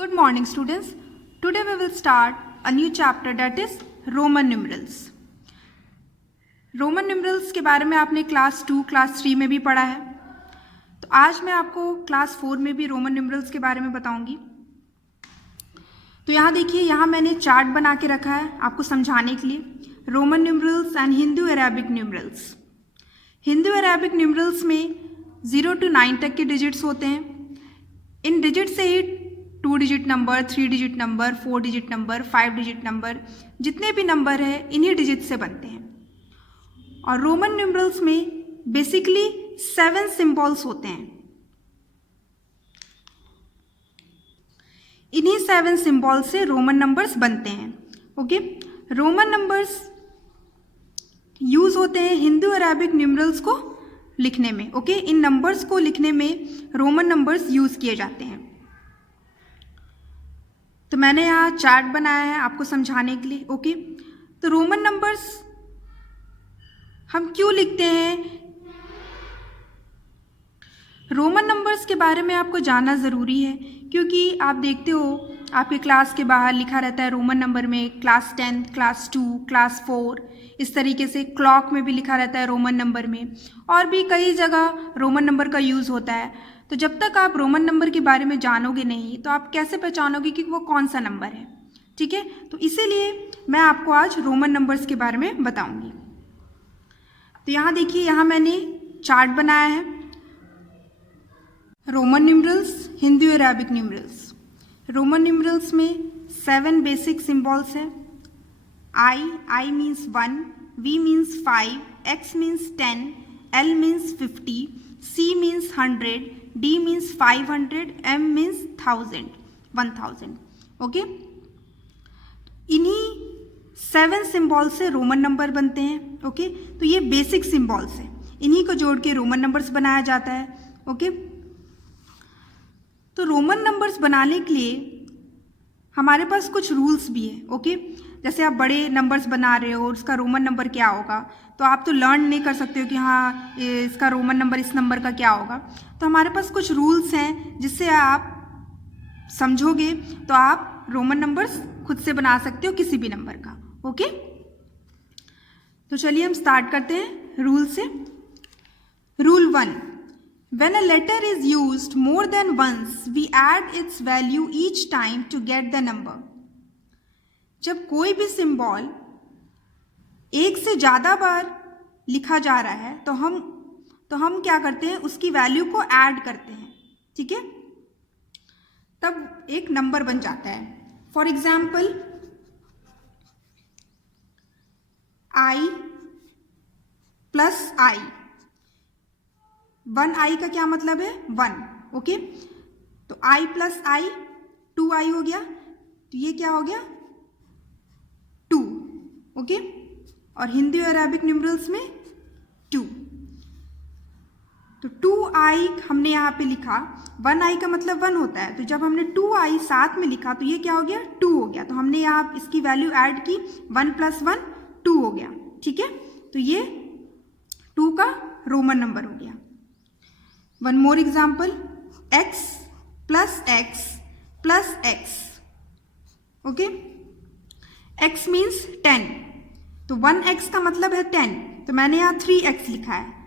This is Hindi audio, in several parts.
Good morning students. Today we will start a new chapter that is Roman numerals. Roman numerals के बारे में आपने क्लास 2, क्लास 3 में भी पढ़ा है। तो आज मैं आपको क्लास 4 में भी रोमन न्यूमरल्स के बारे में बताऊंगी। तो यहाँ देखिए, यहाँ मैंने चार्ट बना के रखा है आपको समझाने के लिए, Roman numerals and Hindu Arabic numerals. Hindu Arabic numerals में 0 to 9 तक के डिजिट्स होते हैं। इन डिजिट से ही 2 digit number, 3 digit number, 4 digit number, 5 digit number, जितने भी नंबर है इन्हीं डिजिट से बनते हैं। और रोमन न्यूमरल्स में बेसिकली 7 सिंबल्स होते हैं। इन्हीं 7 सिंबल से रोमन नंबर्स बनते हैं। ओके, रोमन नंबर्स यूज होते हैं हिंदू अरेबिक न्यूमरल्स को लिखने में। ओके, इन नंबर्स को लिखने में रोमन नंबर्स यूज किए जाते हैं। तो मैंने यहाँ चार्ट बनाया है आपको समझाने के लिए। ओके, तो रोमन नंबर्स हम क्यों लिखते हैं, रोमन नंबर्स के बारे में आपको जानना ज़रूरी है, क्योंकि आप देखते हो आपके क्लास के बाहर लिखा रहता है रोमन नंबर में क्लास 10, क्लास 2, क्लास 4, इस तरीके से क्लॉक में भी लिखा रहता है रोमन नंबर में, और भी कई जगह रोमन नंबर का यूज़ होता है। तो जब तक आप रोमन नंबर के बारे में जानोगे नहीं तो आप कैसे पहचानोगे कि वो कौन सा नंबर है। ठीक है, तो इसीलिए मैं आपको आज रोमन नंबर्स के बारे में बताऊंगी। तो यहाँ देखिए, यहाँ मैंने चार्ट बनाया है Roman numerals, Hindu Arabic numerals. Roman numerals में 7 बेसिक सिंबल्स हैं। I means 1, V means 5, X means 10, L means 50, C means 100, D means 500, M means 1000। Okay, इन्हीं 7 सिंबल्स से रोमन नंबर बनते हैं। ओके, तो ये बेसिक सिंबल्स हैं, इन्हीं को जोड़ के रोमन नंबर्स बनाया जाता है। ओके, तो रोमन नंबर्स बनाने के लिए हमारे पास कुछ रूल्स भी है। ओके, जैसे आप बड़े नंबर्स बना रहे हो और उसका रोमन नंबर क्या होगा, तो आप तो लर्न नहीं कर सकते हो कि हाँ इसका रोमन नंबर इस नंबर का क्या होगा। तो हमारे पास कुछ रूल्स हैं जिससे आप समझोगे तो आप रोमन नंबर्स खुद से बना सकते हो किसी भी नंबर का। ओके, तो चलिए हम स्टार्ट करते हैं रूल से। Rule 1, when a letter is used more than once, we add its value each time to get the number. जब कोई भी सिंबल एक से ज़्यादा बार लिखा जा रहा है तो हम क्या करते हैं, उसकी वैल्यू को ऐड करते हैं। ठीक है, तब एक नंबर बन जाता है। For example, I plus I, 1I का क्या मतलब है, 1। ओके, तो I प्लस I 2I हो गया, तो ये क्या हो गया, 2। ओके, और हिंदी अरेबिक न्यूमरल्स में 2। तो 2I हमने यहाँ पे लिखा, 1I का मतलब 1 होता है, तो जब हमने 2I साथ में लिखा तो ये क्या हो गया, 2 हो गया। तो हमने यहाँ इसकी वैल्यू ऐड की, 1 प्लस 1 2 हो गया। ठीक है, तो ये 2 का रोमन नंबर हो गया। One more example, x plus x plus x। Okay, x means 10, तो 1x का मतलब है 10, तो मैंने यहाँ 3x लिखा है।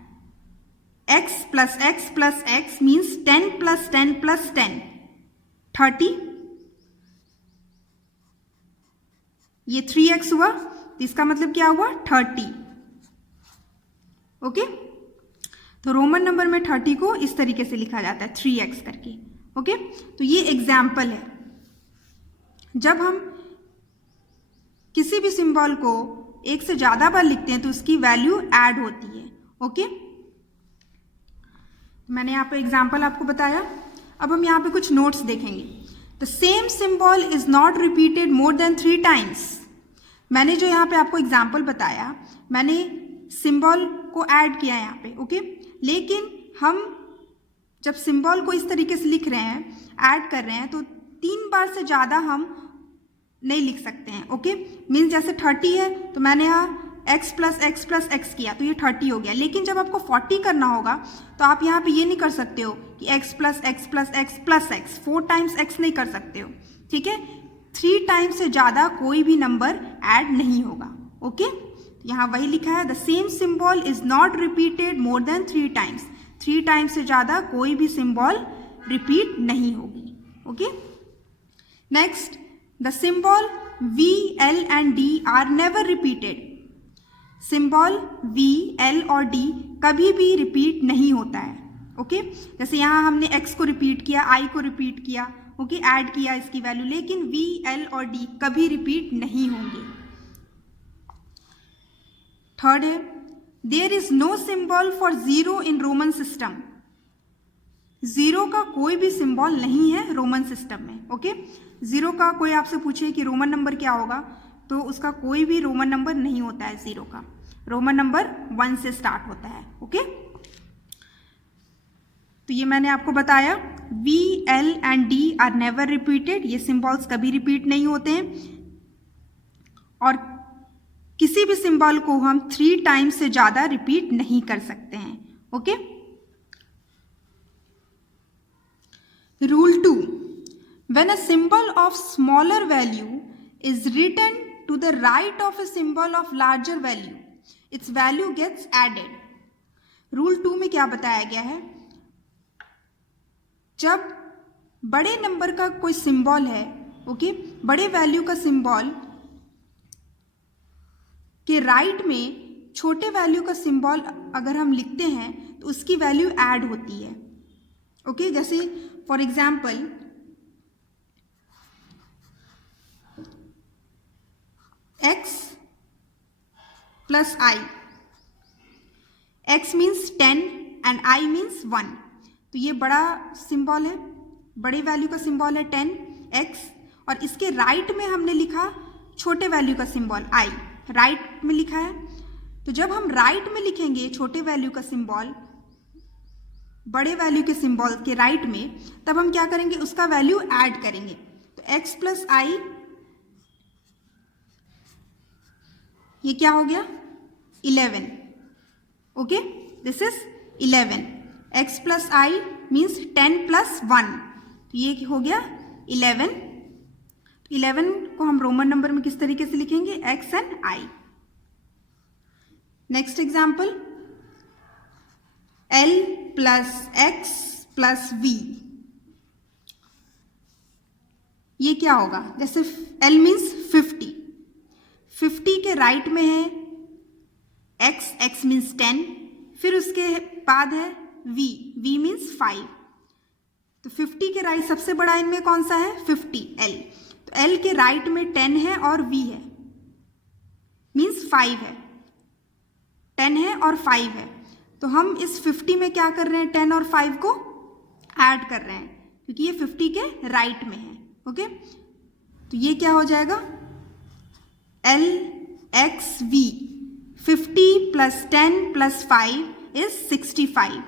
x plus x plus x means 10 plus 10 plus 10 30। ये 3x हुआ, तो इसका मतलब क्या हुआ, 30। ओके, तो रोमन नंबर में 30 को इस तरीके से लिखा जाता है, 3x करके। ओके, तो ये एग्जाम्पल है। जब हम किसी भी सिंबल को एक से ज़्यादा बार लिखते हैं तो उसकी वैल्यू ऐड होती है। ओके, मैंने यहाँ पे एग्जाम्पल आपको बताया। अब हम यहाँ पे कुछ नोट्स देखेंगे। The same symbol is not repeated more than 3 times. मैंने जो यहाँ पे आपको एग्जाम्पल बताया, मैंने सिंबल को ऐड किया यहाँ पे। ओके, लेकिन हम जब सिंबल को इस तरीके से लिख रहे हैं, ऐड कर रहे हैं, तो 3 बार से ज़्यादा हम नहीं लिख सकते हैं। ओके, मीन्स जैसे 30 है तो मैंने यहाँ x प्लस x किया तो ये 30 हो गया। लेकिन जब आपको 40 करना होगा तो आप यहाँ पे ये नहीं कर सकते हो कि कि x plus x plus x plus x, 4 times x नहीं कर सकते हो, ठीक है। 3 टाइम्स से ज़्यादा कोई भी नंबर ऐड नहीं होगा, ओके। यहाँ वही लिखा है, the same symbol is not repeated more than 3 times. 3 times से ज़्यादा कोई भी सिंबल रिपीट नहीं होगी, okay. Next, the symbol V, L and D are never repeated. Symbol V, L और D कभी भी रिपीट नहीं होता है, ओके। जैसे यहाँ हमने x को रिपीट किया, I को रिपीट किया, ओके, ऐड किया इसकी वैल्यू, लेकिन V, L और D कभी रिपीट नहीं होंगे। थर्ड है, there is no symbol for zero in Roman system. Zero का कोई भी सिंबल नहीं है रोमन सिस्टम में, ओके। जीरो का कोई आपसे पूछे कि रोमन नंबर क्या होगा, तो उसका कोई भी रोमन नंबर नहीं होता है जीरो का। रोमन नंबर 1 से स्टार्ट होता है, ओके। तो ये मैंने आपको बताया, V, L and D are never repeated, ये सिंबल्स कभी रिपीट नहीं होते हैं, और किसी भी सिंबल को हम 3 टाइम्स से ज़्यादा रिपीट नहीं कर सकते हैं, okay. Rule 2, when a symbol of smaller value is written to the right of a symbol of larger value, its value gets added. Rule 2 में क्या बताया गया है, जब बड़े नंबर का कोई सिंबल है, ओके, बड़े वैल्यू का सिंबल के राइट में छोटे वैल्यू का सिंबल अगर हम लिखते हैं तो उसकी वैल्यू ऐड होती है, ओके। जैसे for example x plus I, x means 10 and i means 1, तो ये बड़ा सिंबल है, बड़े वैल्यू का सिंबल है 10x, और इसके राइट में हमने लिखा छोटे वैल्यू का सिंबल i, राइट में लिखा है। तो जब हम राइट में लिखेंगे छोटे वैल्यू का सिंबल बड़े वैल्यू के सिंबल के राइट में, तब हम क्या करेंगे, उसका वैल्यू ऐड करेंगे। तो x प्लस आई, ये क्या हो गया 11, okay, this is 11। x plus I means 10 plus 1, तो ये हो गया 11। 11 को हम रोमन नंबर में किस तरीके से लिखेंगे, x and i। Next example, L plus x plus v, ये क्या होगा, जैसे L मीन्स 50, 50 के राइट में है x, x मीन्स 10, फिर उसके बाद है v, v मीन्स 5, तो 50 के राइट सबसे बड़ा इनमें कौन सा है, 50, L, तो L के राइट में 10 है और v है, मीन्स 5 है, 10 है और 5 है, तो हम इस 50 में क्या कर रहे हैं, 10 और 5 को ऐड कर रहे हैं, क्योंकि ये 50 के राइट में है, ओके। तो ये क्या हो जाएगा, L x v, 50 plus 10 plus 5 is 65,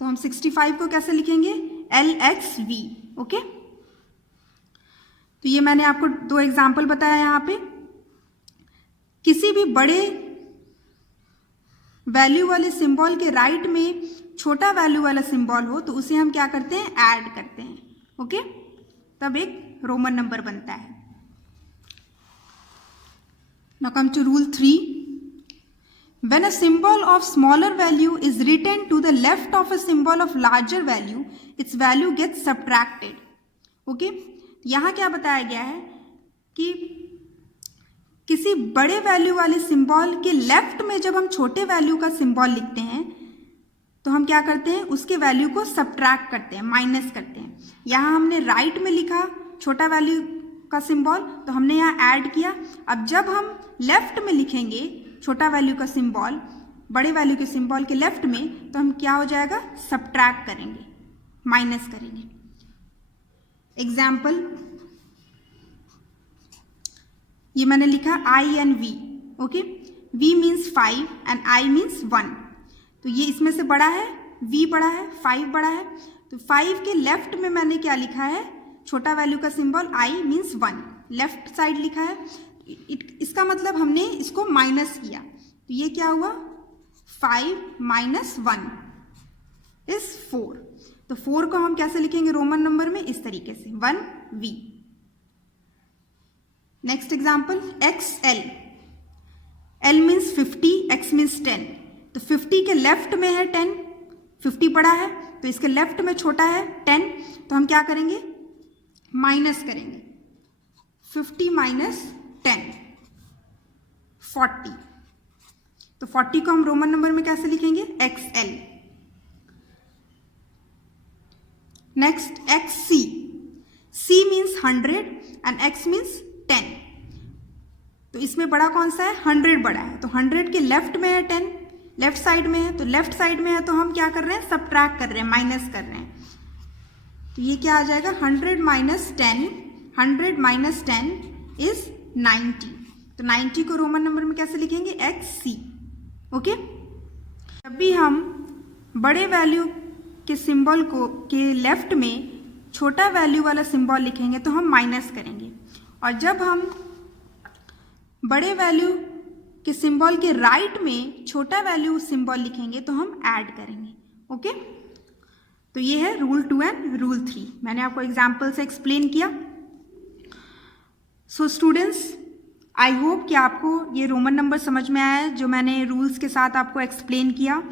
तो हम 65 को कैसे लिखेंगे, L x v, ओके। तो ये मैंने आपको 2 एग्जाम्पल बताया। यहाँ पे किसी भी बड़े वैल्यू वाले सिंबल के राइट में छोटा वैल्यू वाला सिंबल हो तो उसे हम क्या करते हैं, ऐड करते हैं, ओके, तब एक रोमन नंबर बनता है। Now come to rule 3. When a symbol of smaller value is written to the left of a symbol of larger value, its value gets subtracted. Okay? यहाँ क्या बताया गया है कि किसी बड़े वैल्यू वाले सिंबल के लेफ्ट में जब हम छोटे वैल्यू का सिंबल लिखते हैं तो हम क्या करते हैं, उसके वैल्यू को सब्ट्रैक्ट करते हैं, माइनस करते हैं। यहाँ हमने राइट में लिखा छोटा वैल्यू का सिंबल, तो हमने यहाँ ऐड किया। अब जब हम लेफ्ट में लिखेंगे छोटा वैल्यू का सिंबल बड़े वैल्यू के सिंबल के लेफ्ट में, तो हम क्या हो जाएगा, सब्ट्रैक्ट करेंगे, माइनस करेंगे। एग्जाम्पल, ये मैंने लिखा I and V, okay, V means 5 and I means 1, तो ये इसमें से बड़ा है, V बड़ा है, 5 बड़ा है, तो 5 के लेफ्ट में मैंने क्या लिखा है, छोटा वैल्यू का symbol I means 1, left side लिखा है। इसका मतलब हमने इसको माइनस किया, तो ये क्या हुआ, 5 माइनस 1, इज 4। तो 4 को हम कैसे लिखेंगे रोमन नंबर में? इस तरीके से 1V। Next example XL। L means 50, X means 10। तो 50 के लेफ्ट में है 10, 50 बड़ा है तो इसके लेफ्ट में छोटा है 10, तो हम क्या करेंगे? माइनस करेंगे। 50 माइनस 10 40। तो 40 को हम रोमन नंबर में कैसे लिखेंगे? XL। Next XC। C means 100 and X means 10। तो इसमें बड़ा कौन सा है? 100 बड़ा है। तो 100 के लेफ्ट में है 10, लेफ्ट साइड में है, तो लेफ्ट साइड में है तो हम क्या कर रहे हैं? सबट्रैक्ट कर रहे हैं, माइनस कर रहे हैं। तो ये क्या आ जाएगा? 100 माइनस 10, 100 माइनस 10 इज 90। तो 90 को रोमन नंबर में कैसे लिखेंगे? XC। ओके। जब भी हम बड़े वैल्यू के सिंबल को के लेफ्ट में छोटा वैल्यू वाला सिंबल लिखेंगे तो हम माइनस करेंगे, और जब हम बड़े वैल्यू के सिंबल के राइट में छोटा वैल्यू सिंबल लिखेंगे तो हम ऐड करेंगे। ओके। तो ये है रूल 2 एंड रूल 3। मैंने आपको एग्जाम्पल से एक्सप्लेन किया। सो स्टूडेंट्स, आई होप कि आपको ये रोमन नंबर समझ में आया है जो मैंने रूल्स के साथ आपको एक्सप्लेन किया,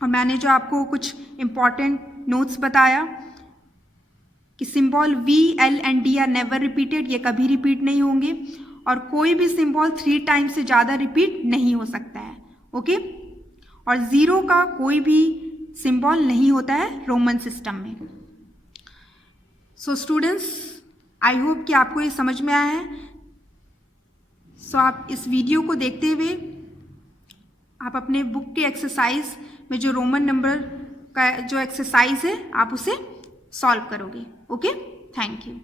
और मैंने जो आपको कुछ इम्पॉर्टेंट नोट्स बताया कि symbol V, L and D are never repeated, ये कभी रिपीट नहीं होंगे, और कोई भी सिंबल 3 टाइम्स से ज़्यादा रिपीट नहीं हो सकता है। ओके। और 0 का कोई भी सिंबल नहीं होता है रोमन सिस्टम में। सो स्टूडेंट्स, आई होप कि आपको ये समझ में आया है। सो आप इस वीडियो को देखते हुए आप अपने बुक के एक्सरसाइज में जो रोमन नंबर का जो एक्सरसाइज है आप उसे सॉल्व करोगे। Okay, thank you.